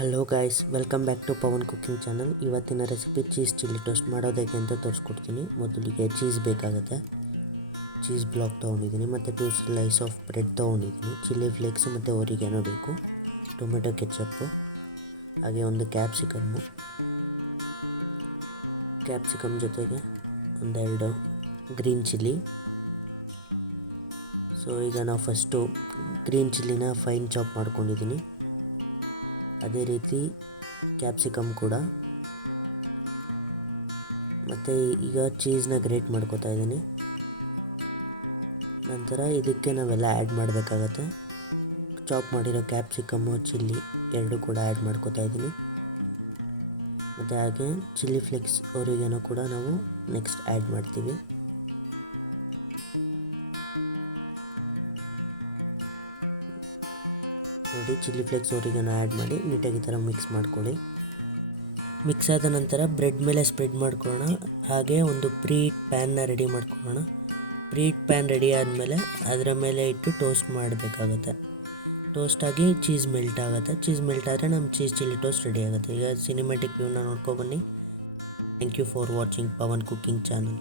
Hello guys, welcome back to Pavan cooking channel. ಇವತ್ತಿನ recipe cheese chilli toast ಮಾಡೋದಕ್ಕೆ ಅಂತ ತೋರಿಸ್ಕೊಡ್ತೀನಿ. ಮೊದಲಿಗೆ ಚೀಸ್ ಬೇಕಾಗುತ್ತೆ. ಚೀಸ್ ಬ್ಲಾಕ್ ತೊಗೊಂಡಿದ್ದೀನಿ ಮತ್ತು 2 ಸ್ಲೈಸ್ ಆಫ್ ಬ್ರೆಡ್ ತೊಗೊಂಡಿದ್ದೀನಿ. ಚಿಲ್ಲಿ ಫ್ಲೇಕ್ಸ್ ಮತ್ತು ಒರಿಗ್ಯಾನೋ ಬೇಕು, ಟೊಮೆಟೊ ಕೆಚಪ್ಪು, ಹಾಗೆ ಒಂದು ಕ್ಯಾಪ್ಸಿಕಮ್ ಜೊತೆಗೆ ಒಂದೆರಡು ಗ್ರೀನ್ ಚಿಲ್ಲಿ. ಸೊ ಈಗ ನಾವು ಫಸ್ಟು ಗ್ರೀನ್ ಚಿಲ್ಲಿನ ಫೈನ್ ಚಾಪ್ ಮಾಡ್ಕೊಂಡಿದ್ದೀನಿ. ಅದೇ ರೀತಿ ಕ್ಯಾಪ್ಸಿಕಮ್ ಕೂಡ. ಮತ್ತು ಈಗ ಚೀಸ್ನ ಗ್ರೇಟ್ ಮಾಡ್ಕೊತಾ ಇದ್ದೀನಿ. ನಂತರ ಇದಕ್ಕೆ ನಾವೆಲ್ಲ ಆ್ಯಡ್ ಮಾಡಬೇಕಾಗತ್ತೆ. ಚಾಪ್ ಮಾಡಿರೋ ಕ್ಯಾಪ್ಸಿಕಮ್ಮು, ಚಿಲ್ಲಿ ಎರಡು ಕೂಡ ಆ್ಯಡ್ ಮಾಡ್ಕೊತಾ ಇದ್ದೀನಿ. ಮತ್ತು ಹಾಗೆ ಚಿಲ್ಲಿ ಫ್ಲೇಕ್ಸ್, ಒರಿಗ್ಯಾನೋ ಕೂಡ ನಾವು ನೆಕ್ಸ್ಟ್ ಆ್ಯಡ್ ಮಾಡ್ತೀವಿ. ನೋಡಿ, ಚಿಲ್ಲಿ ಫ್ಲೇಕ್ಸ್ ಒರಿಗ್ಯಾನೋ ಆ್ಯಡ್ ಮಾಡಿ ನೀಟಾಗಿ ಈ ಥರ ಮಿಕ್ಸ್ ಮಾಡ್ಕೊಳ್ಳಿ. ಮಿಕ್ಸ್ ಆದ ನಂತರ ಬ್ರೆಡ್ ಮೇಲೆ ಸ್ಪ್ರೆಡ್ ಮಾಡ್ಕೊಳ್ಳೋಣ. ಹಾಗೆ ಒಂದು ಪ್ರೀಟ್ ಪ್ಯಾನ್ನ ರೆಡಿ ಮಾಡ್ಕೊಳ್ಳೋಣ. ಪ್ರೀಟ್ ಪ್ಯಾನ್ ರೆಡಿ ಆದಮೇಲೆ ಅದರ ಮೇಲೆ ಇಟ್ಟು ಟೋಸ್ಟ್ ಮಾಡಬೇಕಾಗತ್ತೆ. ಟೋಸ್ಟ್ ಆಗಿ ಚೀಸ್ ಮೆಲ್ಟ್ ಆಗುತ್ತೆ. ಚೀಸ್ ಮೆಲ್ಟ್ ಆದರೆ ನಮ್ಮ ಚೀಸ್ ಚಿಲ್ಲಿ ಟೋಸ್ಟ್ ರೆಡಿ ಆಗುತ್ತೆ. ಈಗ ಸಿನಿಮ್ಯಾಟಿಕ್ ವ್ಯೂನ ನೋಡ್ಕೊಬನ್ನಿ. Thank you for watching Pavan cooking channel.